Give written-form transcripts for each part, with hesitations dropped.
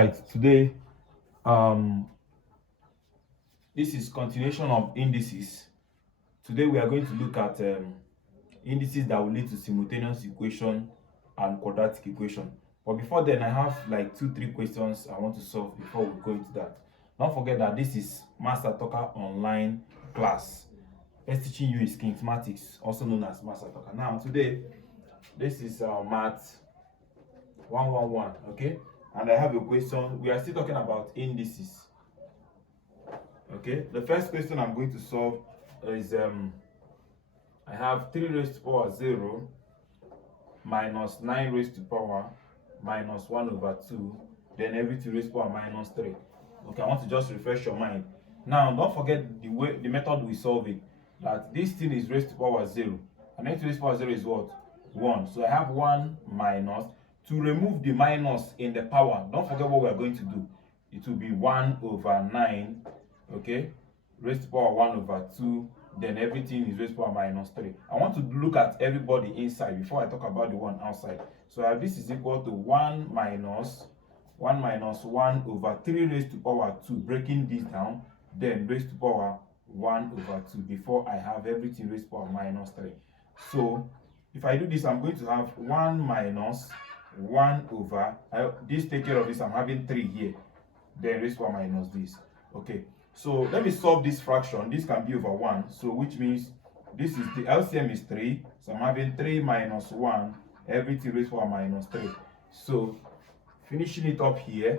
Right, today this is continuation of indices. Today we are going to look at indices that will lead to simultaneous equation and quadratic equation. But before then, I have like 2-3 questions I want to solve before we go into that. Don't forget that this is Master Talker online class. First teaching you is kinematics, also known as Master Talker. Now today, this is math 111, okay? And I have a question. We are still talking about indices. Okay, the first question I'm going to solve is I have 3 raised to power 0 minus 9 raised to power minus 1 over 2, then everything raised to power minus 3. Okay, I want to just refresh your mind. Now, don't forget the method we solve it, that this thing is raised to power 0, and x raised to power 0 is what? 1. So I have 1 minus. To remove the minus in the power, don't forget what we are going to do. It will be 1 over 9, okay, raised to power 1 over 2, then everything is raised to power minus 3. I want to look at everybody inside before I talk about the one outside. So this is equal to 1 minus 1 over 3 raised to power 2, breaking this down, then raised to power 1 over 2 before I have everything raised to power minus 3. So if I do this, I'm going to have 1 minus 1 over, this take care of this, I'm having 3 here, then raised to power minus this. Okay, so let me solve this fraction. This can be over 1, so which means this is the LCM is 3, so I'm having 3 minus 1, everything raised to power minus 3. So finishing it up here,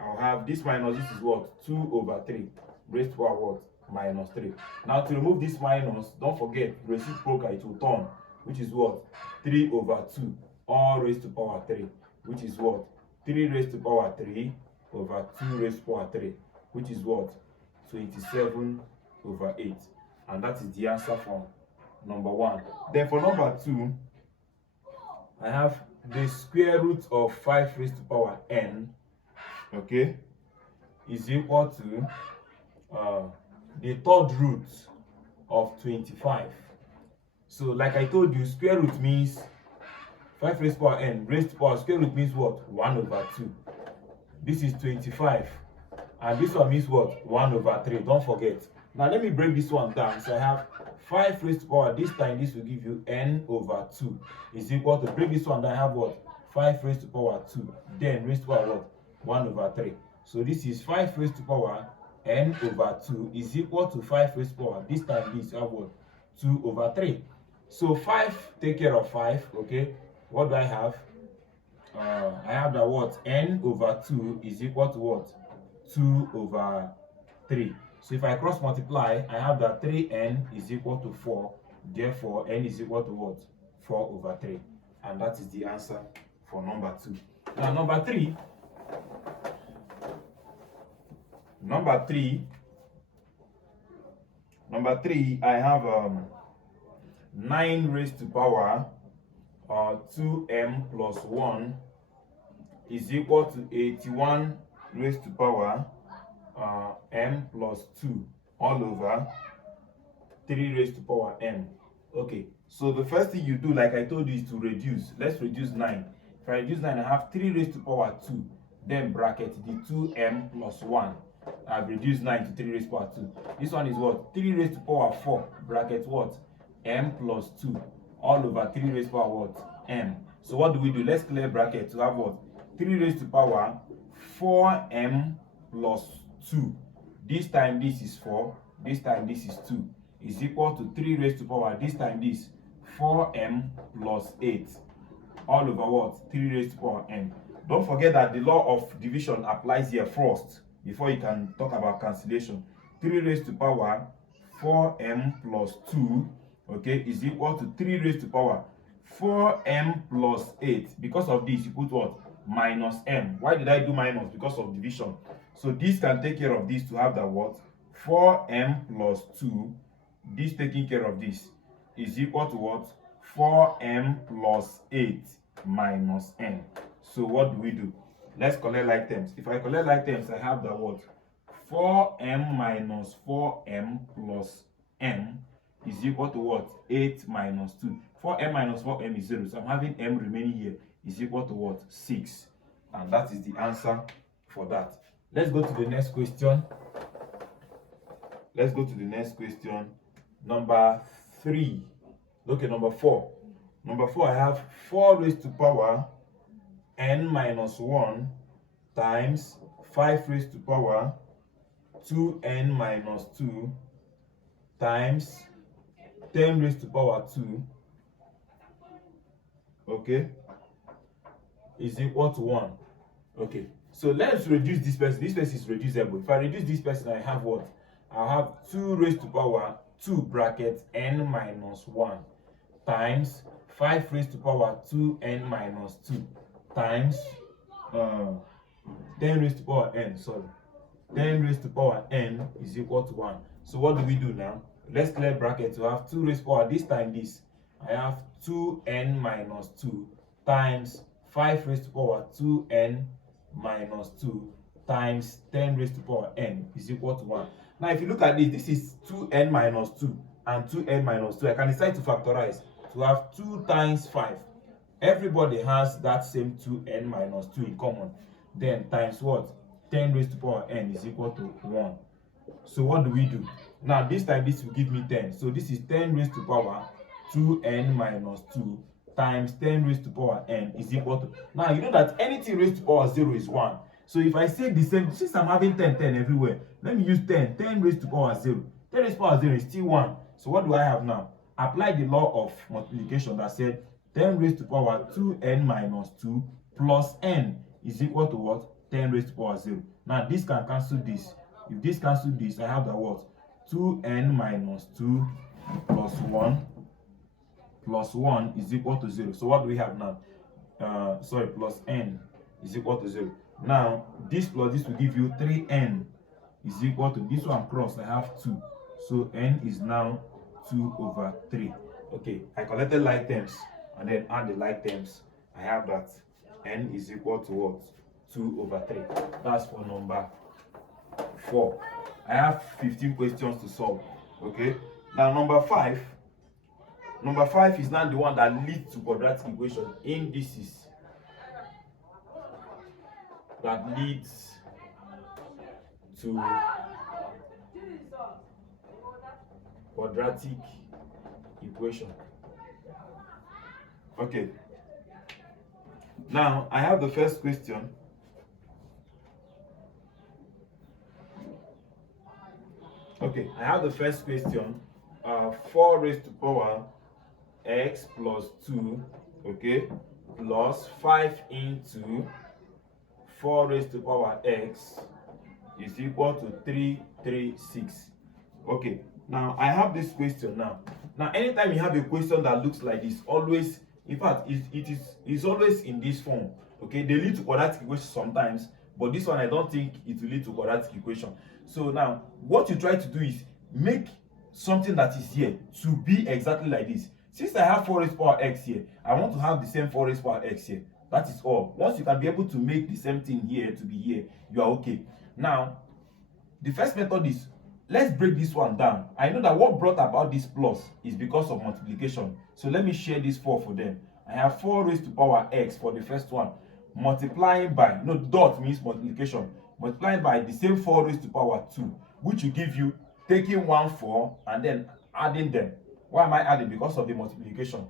I'll have this minus this is what? 2 over 3 raised to power what? Minus 3. Now to remove this minus, don't forget reciprocal, it will turn, which is what? 3 over 2, all raised to power 3, which is what? 3 raised to power 3 over 2 raised to power 3, which is what? 27 over 8. And that is the answer for number 1. Then for number 2, I have the square root of 5 raised to power n, okay, is equal to the third root of 25. So like I told you, square root means 5 raised to power n raised to power square root means what? 1 over 2. This is 25. And this one means what? 1 over 3. Don't forget. Now let me break this one down. So I have 5 raised to power. This time this will give you n over 2 is equal to, break this one down, I have what? 5 raised to power 2. Then raised to power what? 1 over 3. So this is 5 raised to power n over 2 is equal to 5 raised to power. This time this, you have what? 2 over 3. So 5 take care of 5. Okay. What do I have? I have that what? N over 2 is equal to what? 2 over 3. So if I cross multiply, I have that 3n is equal to 4. Therefore, n is equal to what? 4 over 3. And that is the answer for number 2. Now, number 3, I have 9 raised to power 2m plus 1 is equal to 81 raised to power m plus 2 all over 3 raised to power m. Okay, so the first thing you do, like I told you, is to reduce. Let's reduce 9. If I reduce 9, I have 3 raised to power 2, then bracket the 2m plus 1. I've reduced 9 to 3 raised to power 2. This one is what? 3 raised to power 4, bracket what? M plus 2, all over 3 raised to power what? M. So what do? Let's clear bracket to have what? 3 raised to power 4m plus 2. This time this is 4, this time this is 2, is equal to 3 raised to power, this time this, 4m plus 8, all over what? 3 raised to power m. Don't forget that the law of division applies here first, before you can talk about cancellation. 3 raised to power 4m plus 2, okay, is equal to 3 raised to power 4m plus 8. Because of this, you put what? Minus m. Why did I do minus? Because of division. So this can take care of this to have that what? 4m plus 2, this taking care of this, is equal to what? 4m plus 8 minus n. So what do? Let's collect like terms. If I collect like terms, I have that what? 4m minus 4m plus m is equal to what? 8 minus 2. 4m minus 4m is 0. So I'm having m remaining here is equal to what? 6. And that is the answer for that. Let's go to the next question. Let's go to the next question. Number 3. Okay, number 4. Number 4, I have 4 raised to power n minus 1 times 5 raised to power 2n minus 2 times 10 raised to power 2, okay, is equal to 1. Okay, so let's reduce this person. This person is reducible. If I reduce this person, I have what? I have 2 raised to power 2 bracket n minus 1 times 5 raised to power 2n minus 2 times 10 raised to power n, 10 raised to power n is equal to 1. So what do we do now? Let's clear bracket to have 2 raised to power, this time this, I have 2n minus 2 times 5 raised to power 2n minus 2 times 10 raised to power n is equal to 1. Now if you look at this, this is 2n minus 2 and 2n minus 2. I can decide to factorize to have 2 times 5. Everybody has that same 2n minus 2 in common. Then times what? 10 raised to power n is equal to 1. So what do we do? Now this time this will give me 10. So this is 10 raised to power 2n minus 2 times 10 raised to power n is equal to. Now you know that anything raised to power 0 is 1. So if I say the same, since I'm having 10 everywhere, let me use 10 raised to power 0. 10 raised to power 0 is still 1. So what do I have now? Apply the law of multiplication that said 10 raised to power 2n minus 2 plus n is equal to what? 10 raised to power 0. Now this can cancel this. If this cancels this, I have the what? 2n minus 2 plus 1 is equal to 0. So what do we have now? Plus n is equal to 0. Now this plus this will give you 3n is equal to this one cross. I have 2. So n is now 2 over 3. Okay, I collected like terms and then add the like terms. I have that n is equal to what? 2 over 3. That's for number 4. I have 15 questions to solve. Okay, now number 5 is now the one that leads to quadratic equation. Indices that leads to quadratic equation. Okay, now I have the first question. Okay, I have the first question. 4 raised to power x plus 2, okay, plus 5 into 4 raised to power x is equal to 336. Okay, now I have this question now. Now anytime you have a question that looks like this, always, in fact, it's always in this form. Okay, they lead to quadratic equation sometimes, but this one I don't think it will lead to quadratic equation. So now what you try to do is make something that is here to be exactly like this. Since I have 4 raised to power x here, I want to have the same 4 raised to power x here. That is all. Once you can be able to make the same thing here to be here, you are okay. Now the first method is, let's break this one down. I know that what brought about this plus is because of multiplication. So let me share this 4 for them. I have 4 raised to power x for the first one, multiplying by, dot means multiplication, multiplying by the same 4 raised to power 2, which will give you taking 1 4 and then adding them. Why am I adding? Because of the multiplication.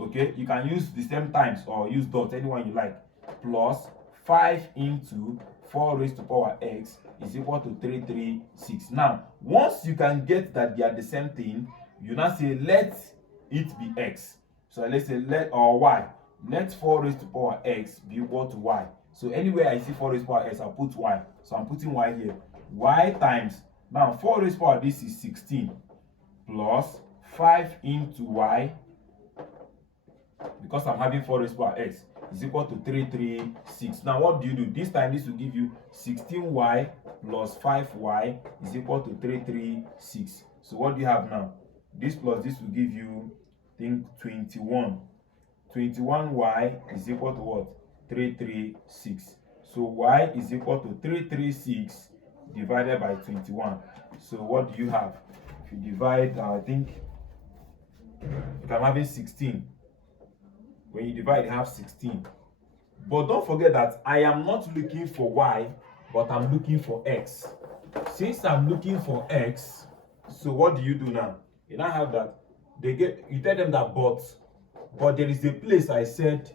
Okay, you can use the same times or use dot, anyone you like, plus 5 into 4 raised to power x is equal to 336. Now once you can get that they are the same thing, you now say let it be x. So let's say let 4 raised to power x be equal to y. So anywhere I see 4 raised to power x, I'll put y. So I'm putting y here. Y times, now 4 raised to power this is 16 plus 5 into y, because I'm having 4 raised to power x, is equal to 336. Now what do? This time this will give you 16y plus 5y is equal to 336. So what do you have now? This plus this will give you, I think, 21. 21y is equal to what? 336. So y is equal to 336 divided by 21. So what do you have? If you divide, I think, if I'm having 16, when you divide, you have 16. But don't forget that I am not looking for y, but I'm looking for x. Since I'm looking for x, so what do you do now? You now have that you tell them that but there is a place I said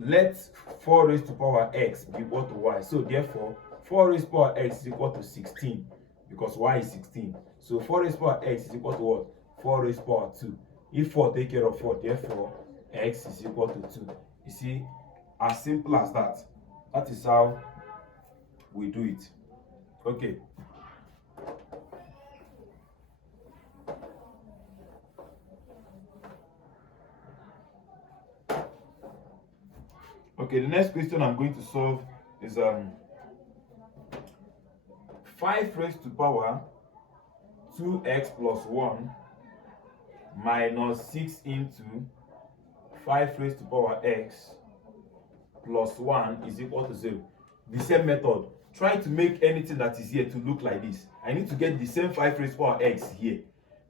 let 4 raised to power x be equal to y. So therefore 4 raised to power x is equal to 16 because y is 16. So 4 raised to power x is equal to what? 4 raised to power 2. If 4 take care of 4, therefore x is equal to 2. You see, as simple as that. That is how we do it. Okay. Okay, the next question I'm going to solve is 5 raised to power 2x plus 1 minus 6 into 5 raised to power x plus 1 is equal to 0. The same method. Try to make anything that is here to look like this. I need to get the same 5 raised to power x here.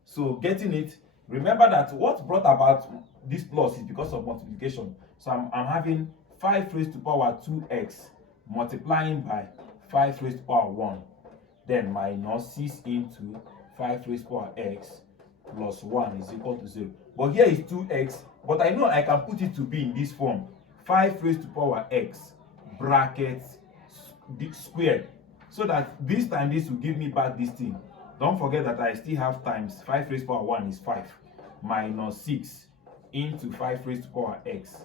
So getting it, remember that what brought about this plus is because of multiplication. So I'm having 5 raised to power 2x multiplying by 5 raised to power 1. Then minus 6 into 5 raised to power x plus 1 is equal to 0. But here is 2x, but I know I can put it to be in this form. 5 raised to power x brackets squared. So that this time this will give me back this thing. Don't forget that I still have times 5 raised to power 1 is 5 minus 6 into 5 raised to power x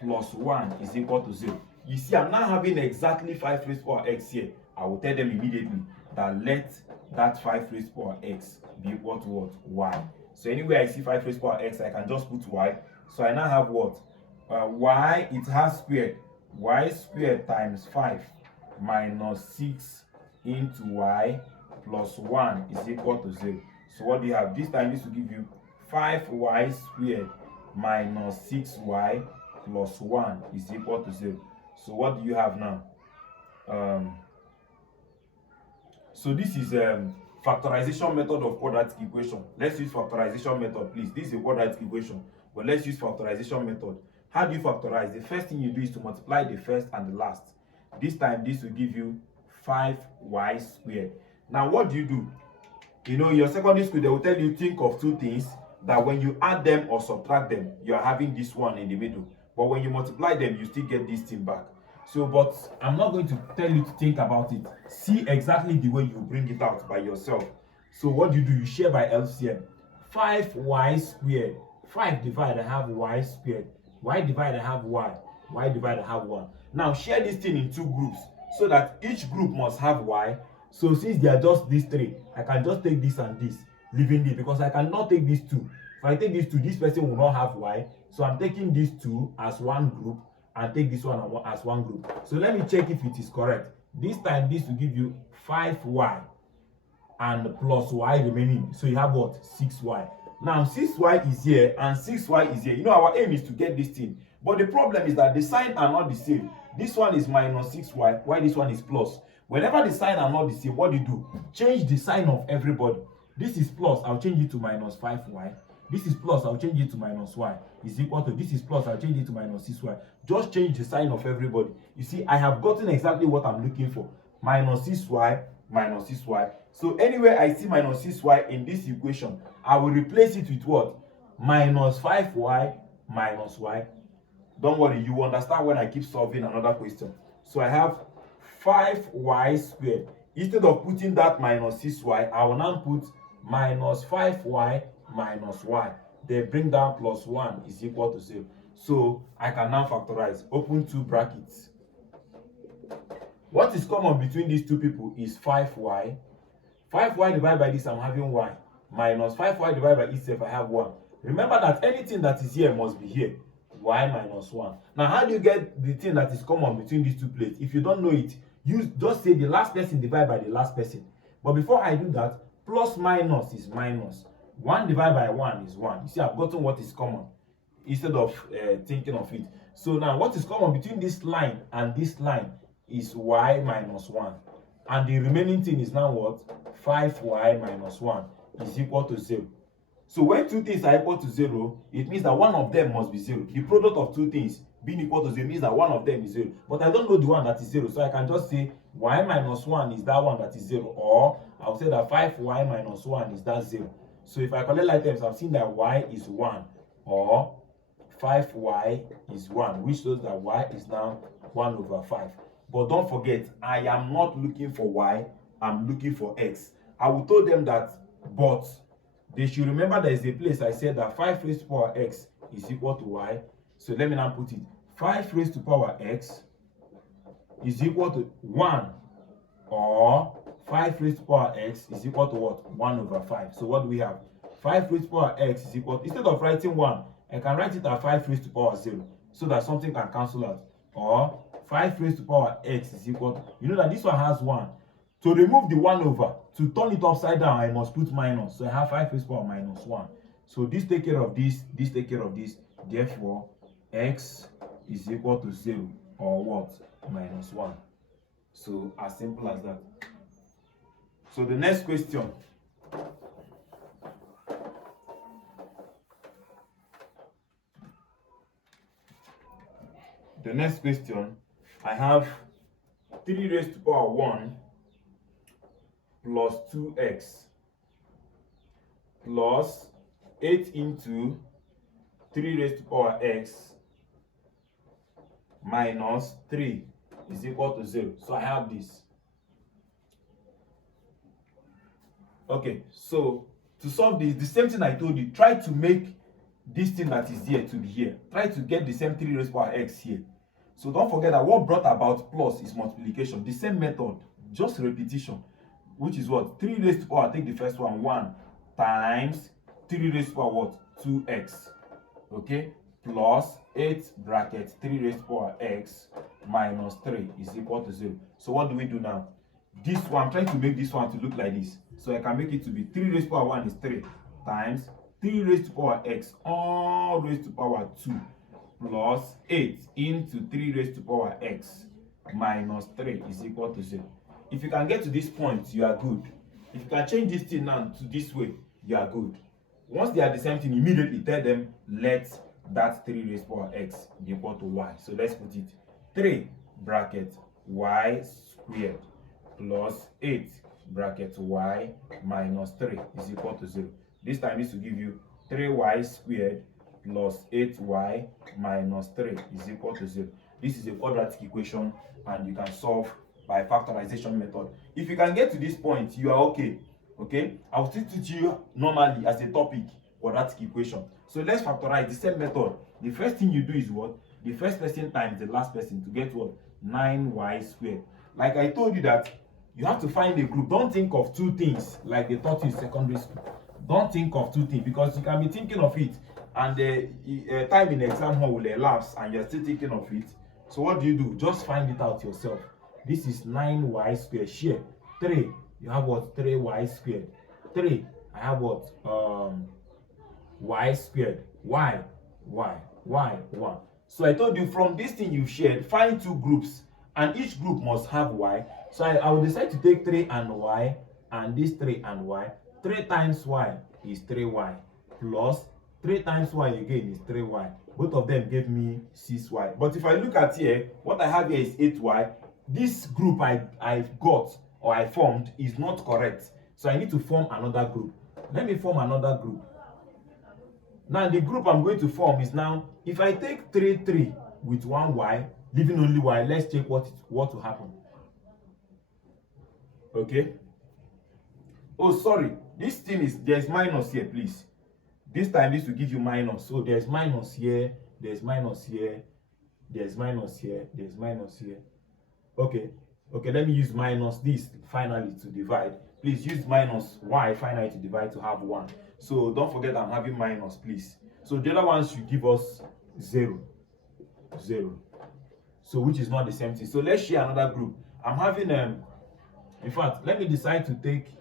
plus 1 is equal to 0. You see, I'm now having exactly 5 raised to power x here. I will tell them immediately that let that 5 raised to power x be equal to what? Y. So anywhere I see 5 raised to power x, I can just put y. So I now have what? Y, it has squared. Y squared times 5 minus 6 into y plus 1 is equal to 0. So what do you have? This time this will give you 5y squared minus 6y plus 1 is equal to 0. So what do you have now? So this is factorization method of quadratic equation. Let's use factorization method, please. This is a quadratic equation, but let's use factorization method. How do you factorize? The first thing you do is to multiply the first and the last. This time this will give you 5y squared. Now what do? You know, in your secondary school they will tell you think of two things that when you add them or subtract them, you are having this one in the middle. But when you multiply them, you still get this thing back. So, but I'm not going to tell you to think about it. See exactly the way you bring it out by yourself. So what do? You share by LCM. 5y squared. 5 divided, I have y squared. Y divided, I have y. Y divided, I have 1. Now share this thing in two groups so that each group must have y. So since they are just these three, I can just take this and this, leaving this, because I cannot take these two. If I take these two, this person will not have y. So I'm taking these two as one group and take this one as one group. So let me check if it is correct. This time this will give you 5y and plus y remaining. So you have what? 6y. Now 6y is here and 6y is here. You know, our aim is to get this thing. But the problem is that the sign are not the same. This one is minus 6y, while this one is plus. Whenever the sign are not the same, what do? Change the sign of everybody. This is plus, I'll change it to minus 5y. This is plus, I'll change it to minus y. Is equal to, this is plus, I'll change it to minus 6y. Just change the sign of everybody. You see, I have gotten exactly what I'm looking for. Minus 6y, minus 6y. So anywhere I see minus 6y in this equation, I will replace it with what? Minus 5y minus y. Don't worry, you will understand when I keep solving another question. So I have 5y squared. Instead of putting that minus 6y, I will now put minus 5y minus y. They bring down plus 1 is equal to 0. So I can now factorize. Open two brackets. What is common between these two people is 5y. 5y divided by this, I'm having y. Minus 5y divided by itself, I have 1. Remember that anything that is here must be here. Y minus 1. Now, how do you get the thing that is common between these two plates? If you don't know it, you just say the last person divided by the last person. But before I do that, plus minus is minus. 1 divided by 1 is 1. You see, I've gotten what is common instead of thinking of it. So now, what is common between this line and this line is y minus 1. And the remaining thing is now what? 5y minus 1 is equal to 0. So when two things are equal to 0, it means that one of them must be 0. The product of two things being equal to 0 means that one of them is 0. But I don't know the one that is 0, so I can just say y minus 1 is that one that is 0, or I'll say that 5y minus 1 is that 0. So if I collect like terms, I've seen that y is 1, or 5y is 1, which shows that y is now 1 over 5. But don't forget, I am not looking for y, I'm looking for x. I will tell them that, but they should remember there is a place I said that 5 raised to power x is equal to y. So let me now put it. 5 raised to power x is equal to 1, or 5 raised to power x is equal to what? 1 over 5. So what do we have? 5 raised to power x is equal to, instead of writing 1, I can write it as 5 raised to power 0, so that something can cancel out. Or 5 raised to power x is equal to, you know that this one has 1. To remove the 1 over, to turn it upside down, I must put minus. So I have 5 raised to power minus 1. So this take care of this take care of this. Therefore, x is equal to 0, or what? Minus 1. So as simple as that. So the next question. The next question, I have 3 raised to power 1 plus 2x plus 8 into 3 raised to power x minus 3 is equal to 0. So I have this. Okay, so to solve this, the same thing I told you, try to make this thing that is here to be here. Try to get the same 3 raised to power x here. So don't forget that what brought about plus is multiplication. The same method, just repetition, which is what? 3 raised to power, take the first one, 1 times 3 raised to power what? 2x. Okay, plus 8 bracket 3 raised to power x minus 3 is equal to 0. So what do we do now? This one, I'm trying to make this one to look like this. So I can make it to be 3 raised to power 1 is 3 times 3 raised to power x all raised to power 2 plus 8 into 3 raised to power x minus 3 is equal to 0. If you can get to this point, you are good. If you can change this thing now to this way, you are good. Once they are the same thing, immediately tell them, let that 3 raised to power x be equal to y. So let's put it 3 bracket y squared plus 8 bracket y minus 3 is equal to 0. This time this will give you 3y squared plus 8y minus 3 is equal to 0. This is a quadratic equation, and you can solve by factorization method. If you can get to this point, you are okay. Okay, I will still teach you normally as a topic quadratic equation. So let's factorize the same method. The first thing you do is what? The first person times the last person to get what? 9y squared. Like I told you that you have to find a group. Don't think of two things like they taught you in secondary school. Don't think of two things, because you can be thinking of it and the time in the exam hall will elapse and you're still thinking of it. So what do? Just find it out yourself. This is 9y squared. Share 3. You have what? 3y squared. 3. I have what? Y squared. Y. 1. So I told you, from this thing you shared, find two groups, and each group must have y. So I will decide to take 3 and y, and this 3 and y. 3 times y is 3y, plus 3 times y again is 3y. Both of them gave me 6y. But if I look at here, what I have here is 8y. This group I've got, or I formed, is not correct. So I need to form another group. Let me form another group. Now the group I'm going to form is now, if I take 3 with 1y, leaving only y, let's check what will happen. Okay. Oh, sorry. This thing is, there's minus here, please. This time this will give you minus. So there's minus here, there's minus here, there's minus here, there's minus here. Okay, let me use minus this finally to divide. Please use minus y finally to divide to have 1. So don't forget I'm having minus, please. So the other ones should give us 0. So which is not the same thing. So let's share another group. I'm having in fact, let me decide to take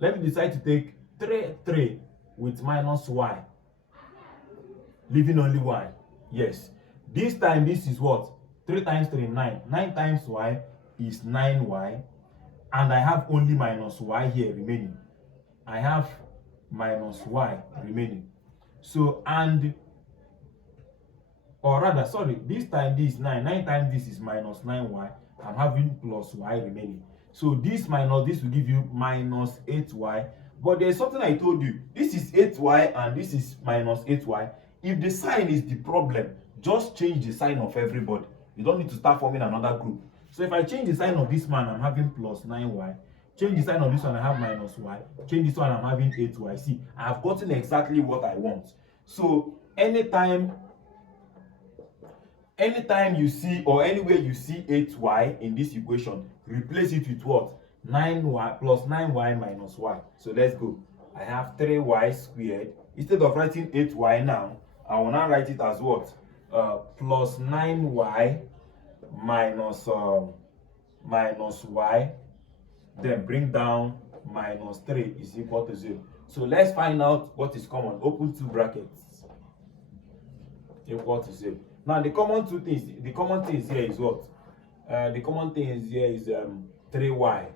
3 with minus y, leaving only y. Yes. This time this is what? 3 times 3, 9. 9 times y is 9y. And I have only minus y here remaining. I have minus y remaining. So, and or rather, sorry, this time this 9, 9 times this is minus 9y. I'm having plus y remaining. So this minus this will give you minus 8y. But there's something I told you. This is 8y and this is minus 8y. If the sign is the problem, just change the sign of everybody. You don't need to start forming another group. So if I change the sign of this man, I'm having plus 9y. Change the sign of this one, I have minus y. Change this one, I'm having 8y. See, I've gotten exactly what I want. So anytime you see, or anywhere you see 8y in this equation, replace it with what? 9y plus 9y minus y. So let's go. I have 3y squared. Instead of writing 8y now, I will now write it as what? Plus 9y minus y. Then bring down minus 3 is equal to 0. So let's find out what is common. Open two brackets. Equal to 0. Now the common things here is what? The common thing is here is 3y.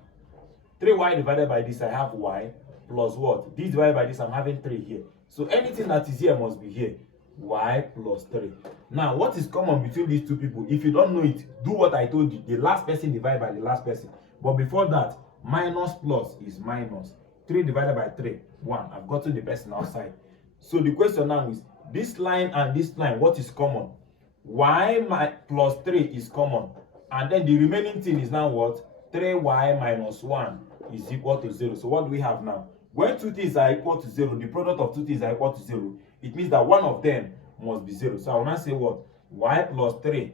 3y divided by this, I have y, plus what? This divided by this, I'm having 3 here. So anything that is here must be here. Y plus 3. Now, what is common between these two people? If you don't know it, do what I told you. The last person divided by the last person. But before that, minus plus is minus. 3 divided by 3, 1. I've gotten the person outside. So the question now is, this line and this line, what is common? Y plus 3 is common. And then the remaining thing is now what? 3y minus 1 is equal to 0. So what do we have now? When two things are equal to 0, the product of two things are equal to 0, it means that one of them must be 0. So I will now say what? Y plus 3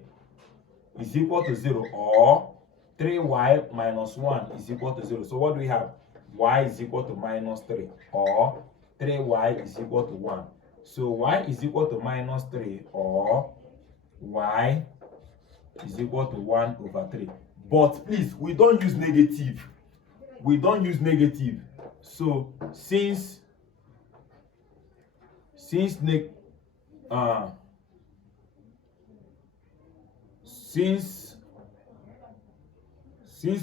is equal to 0, or 3y minus 1 is equal to 0. So what do we have? Y is equal to minus 3, or 3y is equal to 1. So y is equal to minus 3, or y is equal to 1 over 3. But please, we don't use negative. We don't use negative. So since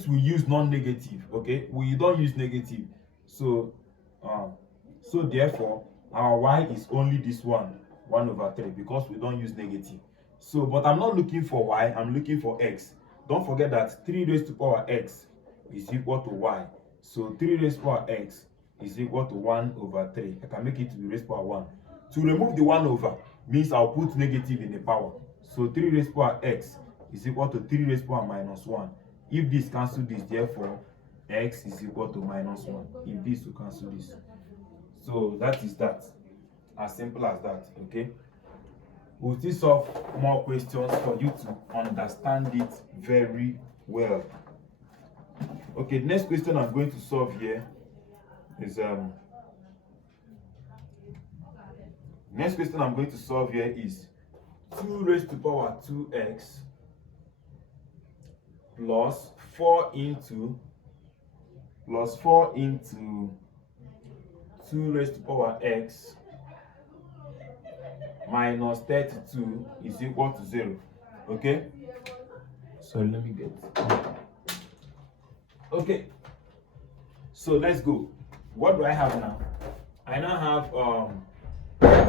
we use non-negative, okay, we don't use negative. So therefore our y is only this 1 over 3, because we don't use negative. So, but I'm not looking for y, I'm looking for x. Don't forget that 3 raised to power x is equal to y. So 3 raised to power x is equal to 1 over 3. I can make it to be raised to power 1. To remove the 1 over means I'll put negative in the power. So 3 raised to power x is equal to 3 raised to power minus 1. If this cancel this, therefore x is equal to minus 1. If this will cancel this. So that is that. As simple as that, okay? We'll still solve more questions for you to understand it very well. Okay, the next question I'm going to solve here is 2 raised to power 2x plus 4 into 2 raised to power x minus 32 is equal to 0. Okay? So let me get. Okay. So let's go. What do I have now? I now have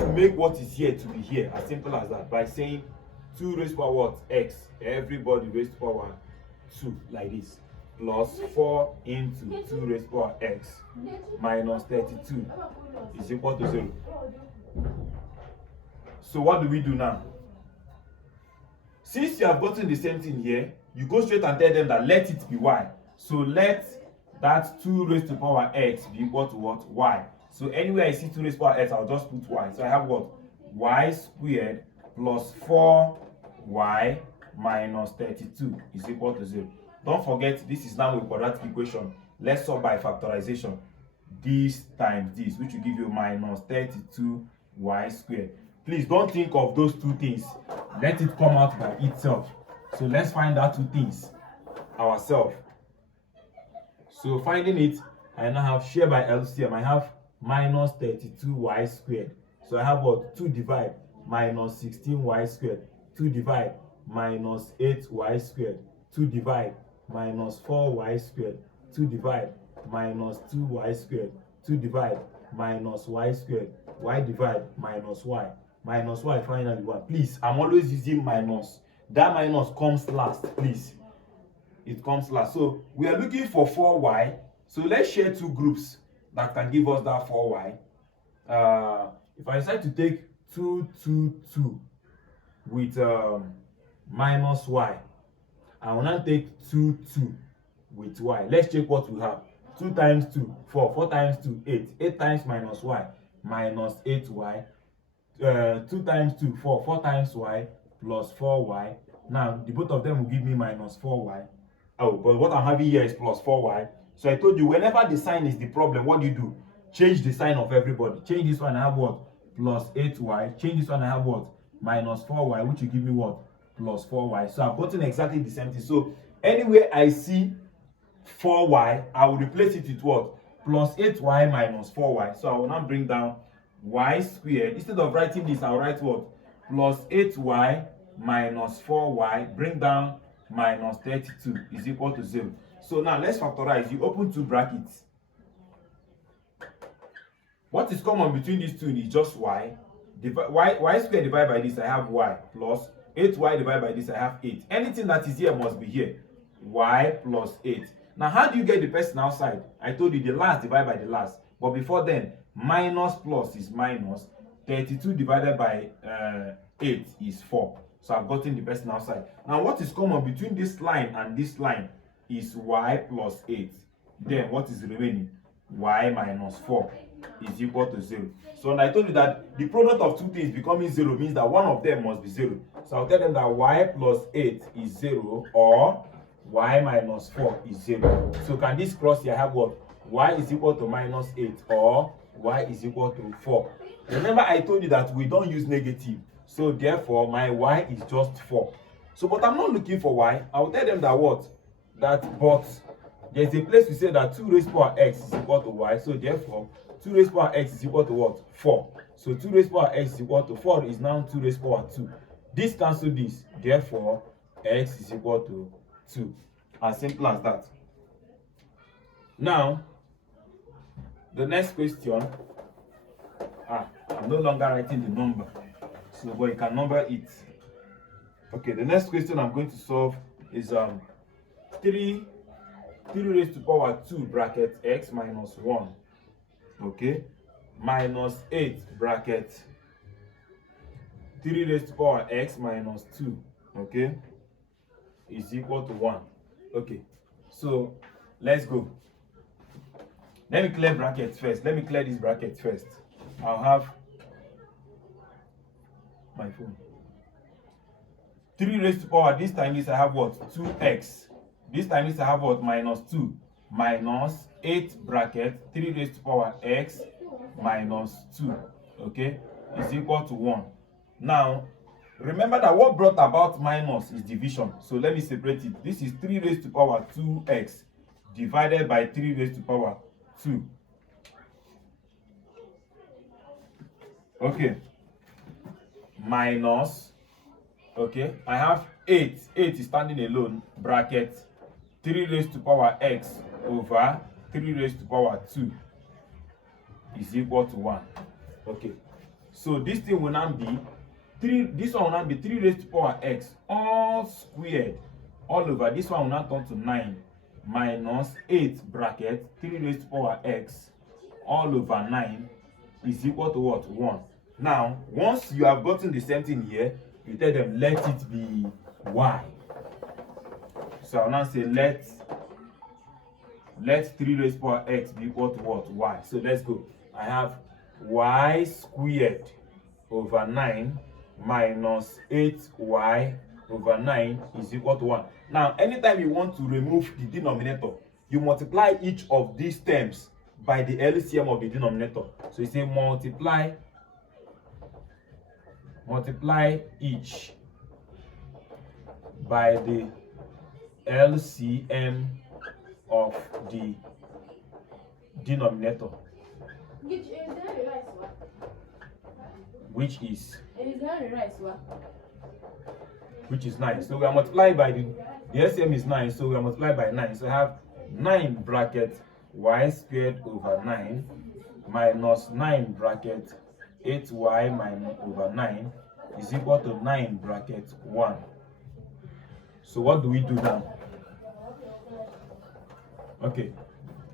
to make what is here to be here, as simple as that, by saying 2 raised to power what? X. Everybody raised to power 2, like this. Plus 4 into 2 raised to power x minus 32 is equal to 0. So what do we do now? Since you have gotten the same thing here, you go straight and tell them that let it be y. So let that 2 raised to power x be equal to what? Y. So anywhere I see 2 raised to power x, I'll just put y. So I have what? Y squared plus 4y minus 32 is equal to 0. Don't forget, this is now a quadratic equation. Let's solve by factorization. This times this, which will give you minus 32y squared. Please don't think of those two things. Let it come out by itself. So let's find out two things ourselves. So finding it, I now have share by LCM. I have minus 32y squared. So I have what? 2 divide minus 16y squared. 2 divide minus 8y squared. 2 divide minus 4y squared. 2 divide minus 2y squared. 2 divide minus y squared. Y divide minus y. minus y finally 1. Please, I'm always using minus. That minus comes last, please. It comes last. So we are looking for 4y. So let's share two groups that can give us that 4y. If I decide to take 2, 2, 2 with minus y, I will now take 2, 2 with y. Let's check what we have. 2 times 2, 4. 4 times 2, 8. 8 times minus y, minus 8y. 2 times 2, 4. 4 times y plus 4y. Now, the both of them will give me minus 4y. Oh, but what I'm having here is plus 4y. So I told you, whenever the sign is the problem, what do? Change the sign of everybody. Change this one, I have what? Plus 8y. Change this one, I have what? Minus 4y, which will give me what? Plus 4y. So I've gotten exactly the same thing. So anywhere I see 4y, I will replace it with what? Plus 8y minus 4y. So I will now bring down y squared. Instead of writing this, I'll write what? Plus 8y minus 4y. Bring down minus 32 is equal to 0. So now let's factorize. You open two brackets. What is common between these two is just y. Y squared divided by this, I have y, plus 8y divided by this, I have 8. Anything that is here must be here. Y plus 8. Now, how do you get the person outside? I told you the last divided by the last. But before then, minus plus is minus. 32 divided by 8 is 4. So I've gotten the person outside. Now, what is common between this line and this line is y plus 8. Then what is remaining? Y minus 4 is equal to 0. So when I told you that the product of two things becoming 0 means that one of them must be 0. So I'll tell them that y plus 8 is 0 or y minus 4 is 0. So can this cross here have what? Y is equal to minus 8 or y is equal to 4. Remember I told you that we don't use negative. So therefore my y is just 4. So but I'm not looking for y. I will tell them that what? That but there's a place we say that 2 raised to power x is equal to y. So therefore 2 raised to power x is equal to what? 4. So 2 raised to power x is equal to 4 is now 2 raised to power 2. This cancels this. Therefore x is equal to 2. As simple as that. Now, the next question. I'm no longer writing the number. So, but you can number it. Okay, the next question I'm going to solve is 3 raised to power 2 bracket x minus 1. Okay, minus 8 bracket 3 raised to power x minus 2. Okay, is equal to 1. Okay, so let's go. Let me clear brackets first. Let me clear this bracket first. I'll have my phone. 3 raised to power, this time is I have what? 2x. This time is I have what? Minus 2. Minus 8 bracket 3 raised to power x minus 2. Okay, is equal to 1. Now, remember that what brought about minus is division. So let me separate it. This is 3 raised to power 2x divided by 3 raised to power 2. Okay. Minus. Okay. I have 8. 8 is standing alone. Bracket 3 raised to power x over 3 raised to power 2 is equal to 1. Okay. So this thing will now be 3. This one will now be 3 raised to power x all squared all over. This one will now turn to 9 minus 8 bracket 3 raised to power x all over 9 is equal to what? 1. Now, once you have gotten the same thing here, you tell them let it be y. So I'll now say let 3 raised to power x be equal to what? Y. So let's go. I have y squared over 9 minus 8y over 9 is equal to 1. Now, anytime you want to remove the denominator, you multiply each of these terms by the LCM of the denominator. So you say multiply each by the LCM of the denominator, which is 9. So we are multiplied by the LCM is 9, so we are multiplied by 9. So I have 9 bracket y squared over 9 minus 9 bracket 8y minus over 9 is equal to 9 bracket 1. So what do we do now? Okay,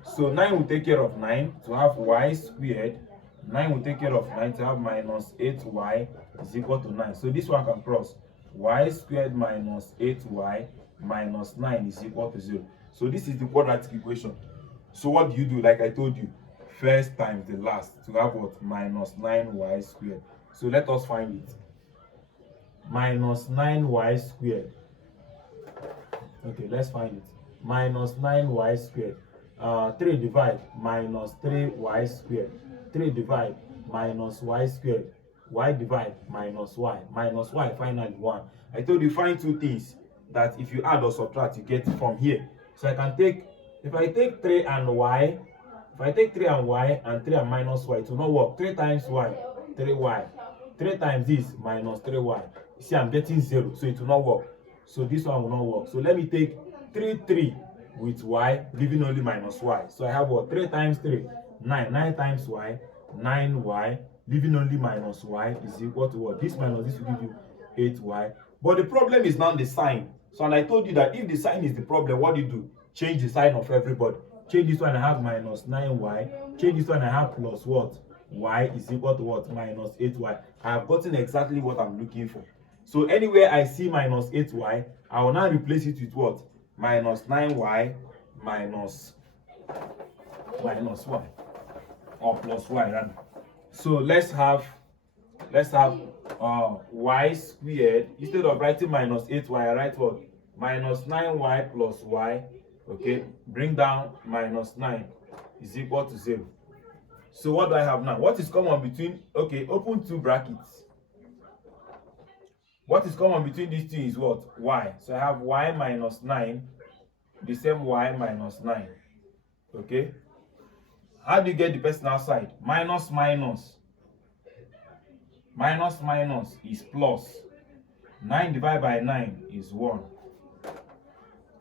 so 9 will take care of 9 to have y squared. 9 will take care of 9 to have minus 8y is equal to 9. So this one can cross. Y squared minus 8y minus 9 is equal to 0. So this is the quadratic equation. So what do you do? Like I told you, first times the last to have what? Minus 9y squared. So let us find it. Minus 9y squared. Okay, let's find it. Minus 9y squared. 3 divide minus 3y squared. 3 divide minus y squared. Y divide minus y. Minus y, finally 1. I told you find two things that if you add or subtract, you get from here. So I can take, if I take 3 and y, if I take 3 and y and 3 and minus y, it will not work. 3 times y, 3y. 3 times this minus 3y. You see, I'm getting 0, so it will not work. So this one will not work. So let me take 3 with y, leaving only minus y. So I have what? 3 times 3, 9. 9 times y, 9y, leaving only minus y is equal to what? This minus this will give you 8y. But the problem is now the sign. So and I told you that if the sign is the problem, what do you do? Change the sign of everybody. Change this one, I have minus 9y. Change this one, I have plus what? Y is equal to what? Minus 8y. I have gotten exactly what I'm looking for. So anywhere I see minus 8y, I will now replace it with what? Minus 9y minus y, or plus y rather. So let's have y squared. Instead of writing minus 8y, I write what? Minus 9y plus y. Okay, bring down minus 9 is equal to 0. So what do I have now? What is common between, okay, open two brackets. What is common between these two is what? Y. So I have y minus 9, the same y minus 9. Okay? How do you get the person outside? Minus minus. Minus minus is plus. 9 divided by 9 is 1.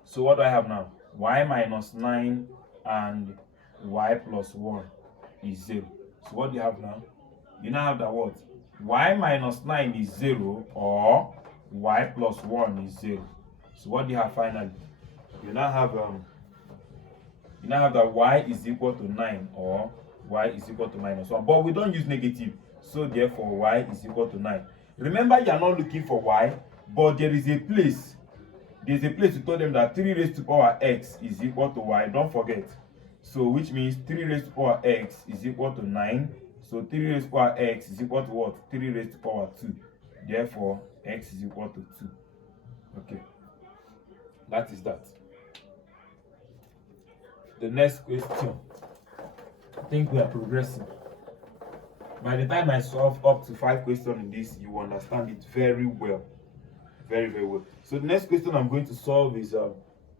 So what do I have now? Y minus 9 and y plus 1 is 0. So what do you have now? You now have that what? Y minus 9 is 0 or y plus 1 is 0. So what do you have finally? You now have that y is equal to 9 or y is equal to minus 1. But we don't use negative. So therefore y is equal to 9. Remember, you are not looking for y, but there is a place. There's a place to tell them that 3 raised to power x is equal to y. Don't forget. So which means 3 raised to power x is equal to 9. So 3 raised to power x is equal to what? 3 raised to power 2. Therefore, x is equal to 2. Okay. That is that. The next question. I think we are progressing. By the time I solve up to 5 questions in this, you understand it very well. Very, very well. So the next question I'm going to solve is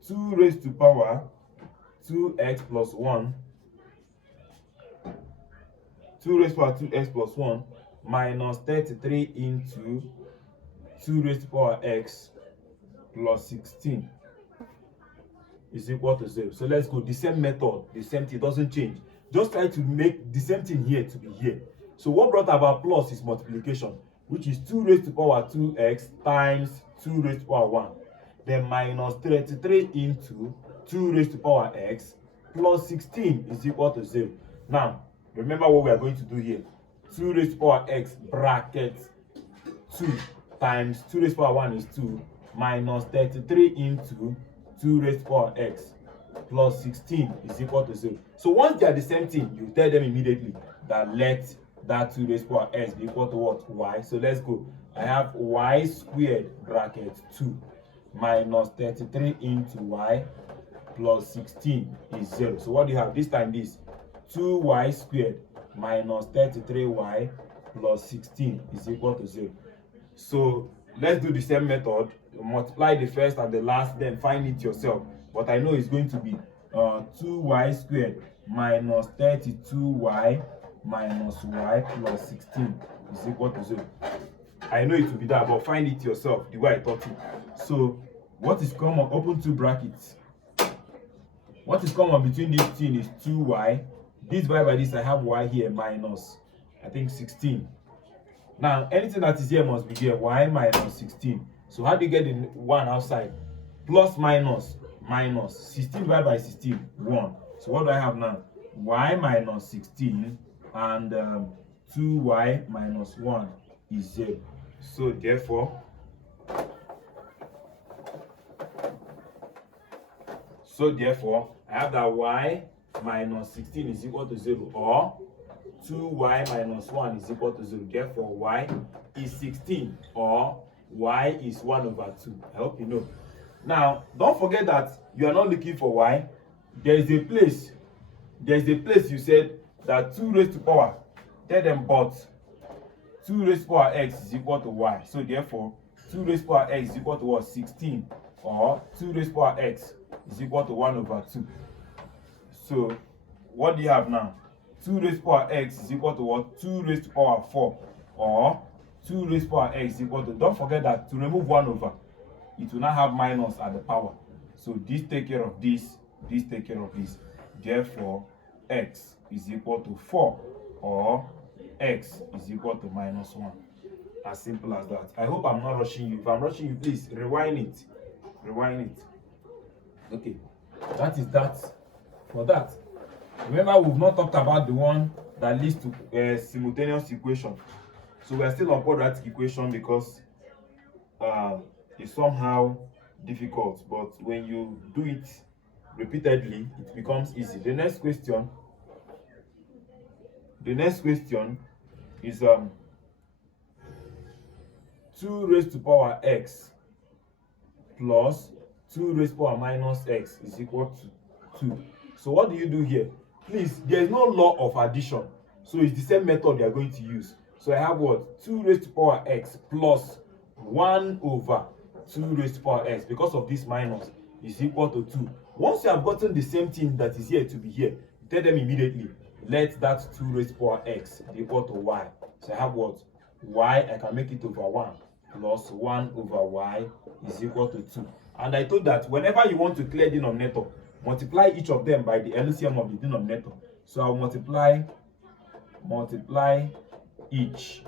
2 raised to power 2x plus 1. 2 raised to power 2x plus 1 minus 33 into 2 raised to power x plus 16 is equal to 0. So let's go. The same method, the same thing, doesn't change. Just try to make the same thing here to be here. So what brought about plus is multiplication, which is 2 raised to power 2x times 2 raised to power 1. Then minus 33 into 2 raised to power x plus 16 is equal to 0. Now, remember what we are going to do here. 2 raised to power x bracket 2 times 2 raised to power 1 is 2 minus 33 into 2 raised to power x plus 16 is equal to 0. So once they are the same thing, you tell them immediately that let that 2 raised to power x be equal to what? Y. So let's go. I have y squared bracket 2 minus 33 into y plus 16 is 0. So what do you have? This time this 2y squared minus 33y plus 16 is equal to 0. So let's do the same method. Multiply the first and the last, then find it yourself. But I know it's going to be 2y squared minus 32y minus y plus 16 is equal to 0. I know it will be that, but find it yourself the way I taught you. So what is common? Open two brackets. What is common between these two is 2y. This divided by this, I have y here minus, I think 16. Now, anything that is here must be here. Y minus 16. So how do you get the 1 outside? Plus minus 16 divided by 16, 1. So what do I have now? Y minus 16 and 2y minus 1 is 0. So therefore, I have that y minus 16 is equal to 0, or 2y minus 1 is equal to 0. Therefore, y is 16 or y is 1 over 2. I hope you know. Now, don't forget that you are not looking for y. There is a place you said that 2 raised to power. Tell them but 2 raised to power x is equal to y. So therefore, 2 raised to power x is equal to what? 16, or 2 raised to power x is equal to 1 over 2. So what do you have now? 2 raised to power x is equal to what? 2 raised to power 4, or 2 raised to power x is equal to, don't forget that to remove 1 over, it will not have minus at the power. So this take care of this take care of this. Therefore, x is equal to 4, or x is equal to minus 1. As simple as that. I hope I'm not rushing you. If I'm rushing you, please rewind it. Okay, that is that for that. Remember, we've not talked about the one that leads to simultaneous equation. So we are still on quadratic equation because it's somehow difficult, but when you do it repeatedly, it becomes easy. The next question is 2 raised to power x plus 2 raised to power minus x is equal to 2. So what do you do here? Please, there is no law of addition, so it's the same method you are going to use. So I have what? 2 raised to power x plus 1 over 2 raised to power x, because of this minus, is equal to 2. Once you have gotten the same thing that is here to be here, you tell them immediately, let that 2 raised to power x be equal to y. So I have what? Y, I can make it over 1 plus 1 over y is equal to 2. And I told that whenever you want to clear denominator, multiply each of them by the LCM of the denominator. So I'll multiply each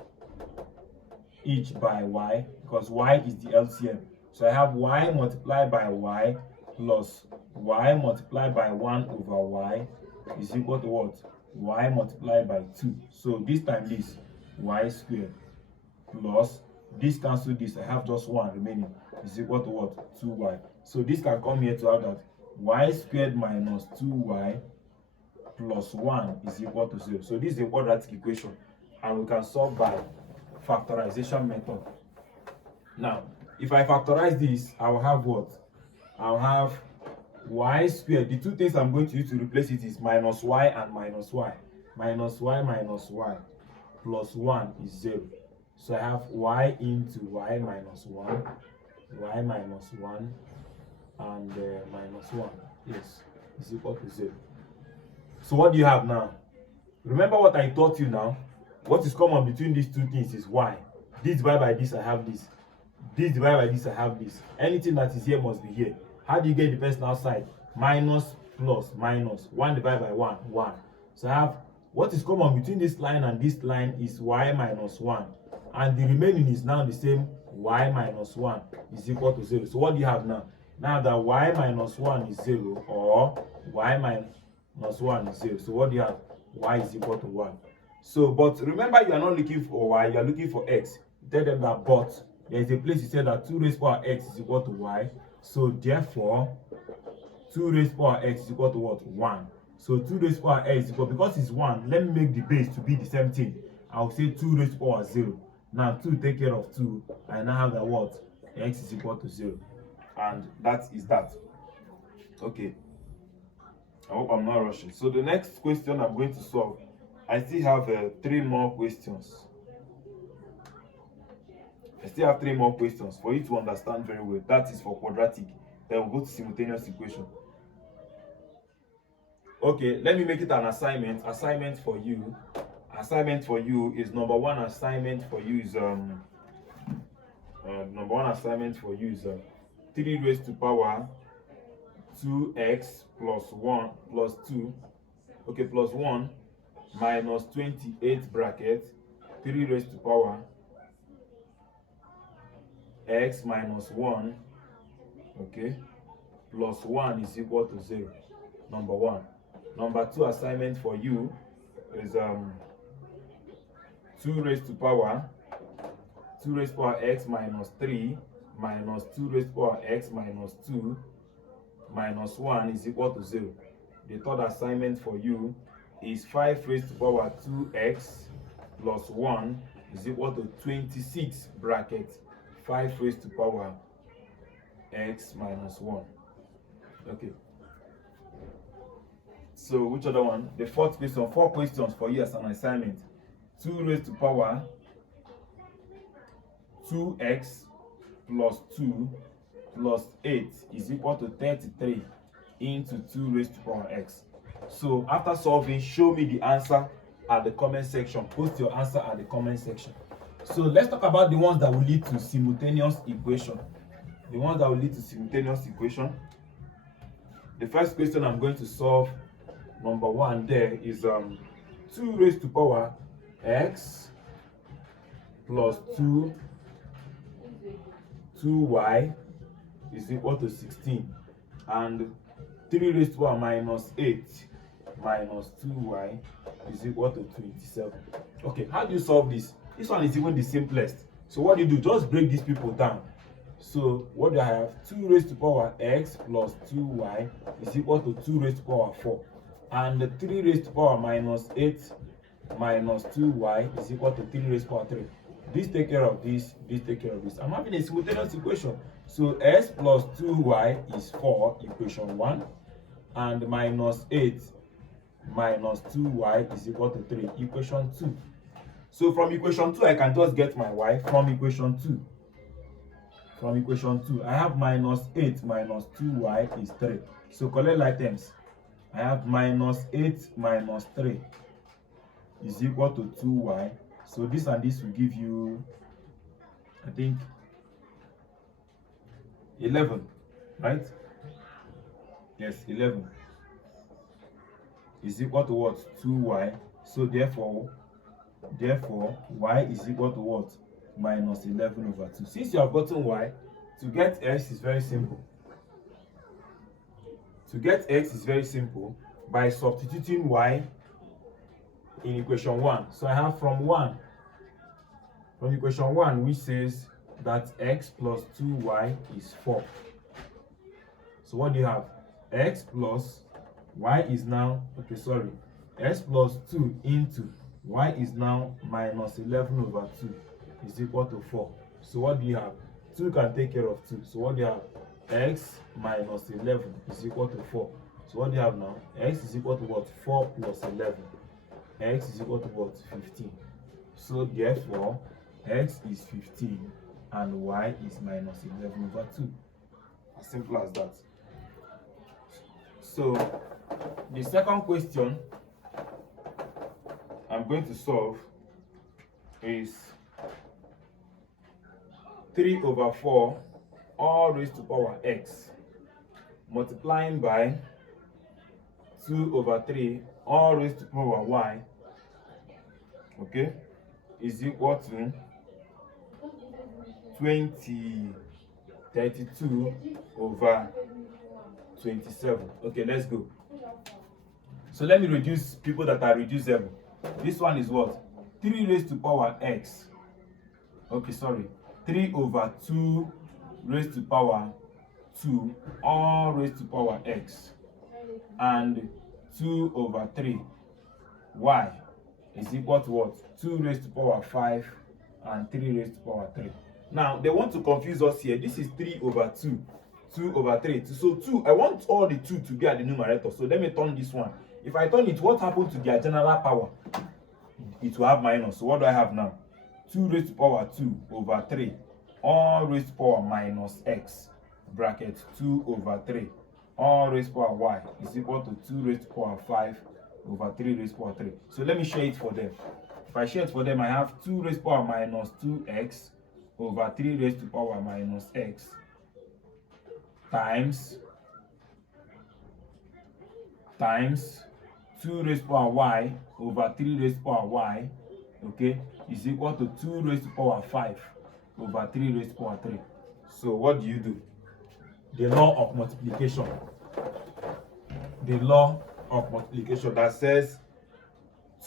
by y, because y is the LCM. So I have y multiplied by y plus y multiplied by 1 over y is equal to what? Y multiplied by 2. So this time this, y squared plus this cancel this, I have just 1 remaining, is equal to what? 2y. So this can come here to have that y squared minus 2y plus 1 is equal to 0. So this is a quadratic equation, and we can solve by factorization method. Now, if I factorize this, I will have what? I'll have y squared. The two things I'm going to use to replace it is minus y and minus y. Minus y plus 1 is 0. So I have y into y minus 1, and minus 1, yes, is equal to 0. So what do you have now? Remember what I taught you now? What is common between these two things is y. This divided by this, I have this. This divided by this, I have this. Anything that is here must be here. How do you get the person outside? Minus plus minus. 1 divided by 1, 1. So I have what is common between this line and this line is y minus 1. And the remaining is now the same. Y minus 1 is equal to 0. So what do you have now? Now that y minus 1 is 0, or y minus 1 is 0. So what do you have? Y is equal to 1. So, but remember, you are not looking for y, you are looking for x. Tell them that, but there is a place you said that 2 raised to power x is equal to y. So therefore, 2 raised to power x is equal to what? 1. So 2 raised to power x is equal, because it's 1, let me make the base to be the same thing. I'll say 2 raised to power 0. Now 2 take care of 2. I now have that what? X is equal to 0. And that is that. Okay. I hope I'm not rushing. So the next question I'm going to solve, I still have 3 more questions. I still have 3 more questions for you to understand very well. That is for quadratic. Then we'll go to simultaneous equation. Okay, let me make it an assignment. Assignment for you. Assignment for you is number 1 assignment for you is 3 raised to power 2x plus 1 plus 2. Okay, plus 1 minus 28 bracket 3 raised to power x minus 1, okay, plus 1 is equal to 0. Number 1. Number 2 assignment for you is 2 raised to power x minus 3 minus 2 raised to power x minus 2 minus 1 is equal to 0. The third assignment for you is 5 raised to power 2x plus 1 is equal to 26 bracket 5 raised to power x minus 1. Okay. So which other one? The fourth question, 4 questions for you as an assignment. 2 raised to power 2x plus 2 plus 8 is equal to 33 into 2 raised to power x. So after solving, show me the answer at the comment section. Post your answer at the comment section. So let's talk about the ones that will lead to simultaneous equation. The ones that will lead to simultaneous equation. The first question I'm going to solve, number 1 there, is 2 raised to power x plus 2y is equal to 16, and 3 raised to power minus 8 minus 2y is equal to 27. Okay, how do you solve this? This one is even the simplest. So what do you do? Just break these people down. So what do I have? 2 raised to power x plus 2y is equal to 2 raised to power 4, and 3 raised to power minus 8 minus 2y is equal to 3 raised to power 3. This take care of this, this take care of this. I'm having a simultaneous equation. So x plus 2y is 4, equation 1, and minus 8 minus 2y is equal to 3, equation 2. So from equation 2, I can just get my y from equation 2. From equation 2, I have minus 8 minus 2y is 3. So collect items. I have minus 8 minus 3 is equal to 2y. So this and this will give you, I think, 11, right? Yes, 11 is equal to what? 2y. So therefore y is equal to what? Minus 11 over 2. Since you have gotten y, to get x is very simple. To get x is very simple by substituting y in equation 1. So I have from equation 1, which says that x plus 2y is 4. So what do you have? X plus y is now, x plus 2 into y is now minus 11 over 2 is equal to 4. So what do you have? 2 can take care of 2. So what do you have? X minus 11 is equal to 4. So what do you have now? X is equal to what? 4 plus 11. X is equal to what? 15. So therefore, x is 15 and y is minus 11 over 2. As simple as that. So the second question I'm going to solve is 3 over 4 all raised to power x multiplying by 2 over 3 all raised to power y, okay, is equal to 32 over 27. Okay, let's go. So let me reduce people that are reducible. This one is what? 3 raised to power x. Okay, 3 over 2 raised to power 2 all raised to power x, and 2 over 3 y is equal to what? 2 raised to power 5 and 3 raised to power 3. Now they want to confuse us here. This is 3 over 2, 2 over 3. So 2, I want all the 2 to be at the numerator. So let me turn this one. If I turn it, what happens to their general power? It will have minus. So what do I have now? 2 raised to power 2 over 3 all raised to power minus x bracket 2 over 3 all raised to power y is equal to 2 raised to power 5 over 3 raised to power 3. So let me share it for them. If I share it for them, I have 2 raised to power minus 2x over 3 raised to power minus x times 2 raised to power y over 3 raised to power y, okay, is equal to 2 raised to power 5 over 3 raised to power 3. So what do? The law of multiplication. The law of multiplication that says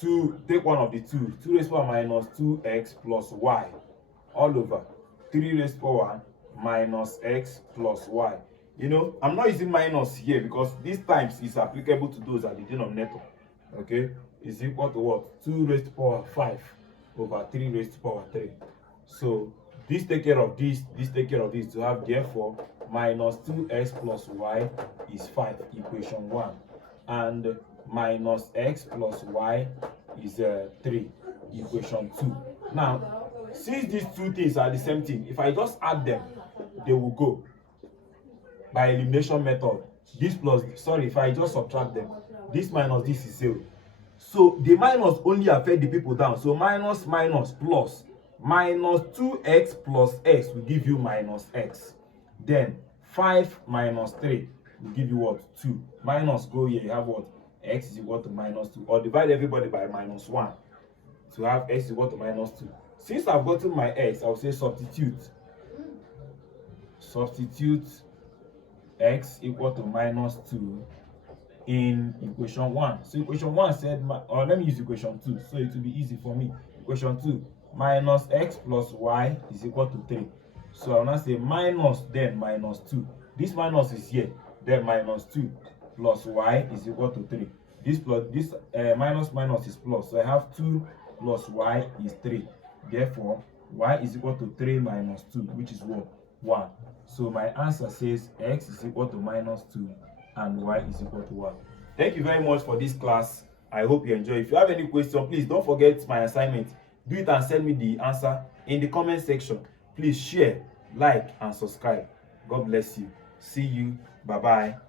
2, take one of the 2 raised to power minus 2x plus y all over 3 raised to power minus x plus y. You know, I'm not using minus here because these times is applicable to those at the denominator. Okay, is equal to what? 2 raised to power 5 over 3 raised to power 3. So this take care of this take care of this, to have therefore minus 2x plus y is 5, equation 1, and minus x plus y is 3, equation 2. Now, since these two things are the same thing, if I just add them, they will go by elimination method. This plus, sorry, if I just subtract them, this minus this is 0. So the minus only affect the people down. So minus minus plus, minus 2x plus x will give you minus x. Then 5 minus 3 will give you what? 2. Minus go here, you have what? X is equal to minus 2. Or divide everybody by minus 1 to have x is equal to minus 2. Since I've gotten my x, I'll say substitute x equal to minus 2 in equation 1. So equation 1 said, or let me use equation 2 so it will be easy for me. Equation 2, minus x plus y is equal to 3. So I will now say minus, then minus 2. This minus is here, then minus 2 plus y is equal to 3. This plus this minus minus is plus. So I have 2 plus y is 3. Therefore, y is equal to 3 minus 2, which is what? 1. So my answer says x is equal to minus 2 and y is equal to 1. Thank you very much for this class. I hope you enjoy. If you have any question, please don't forget my assignment. Do it and send me the answer in the comment section. Please share, like, and subscribe. God bless you. See you. Bye-bye.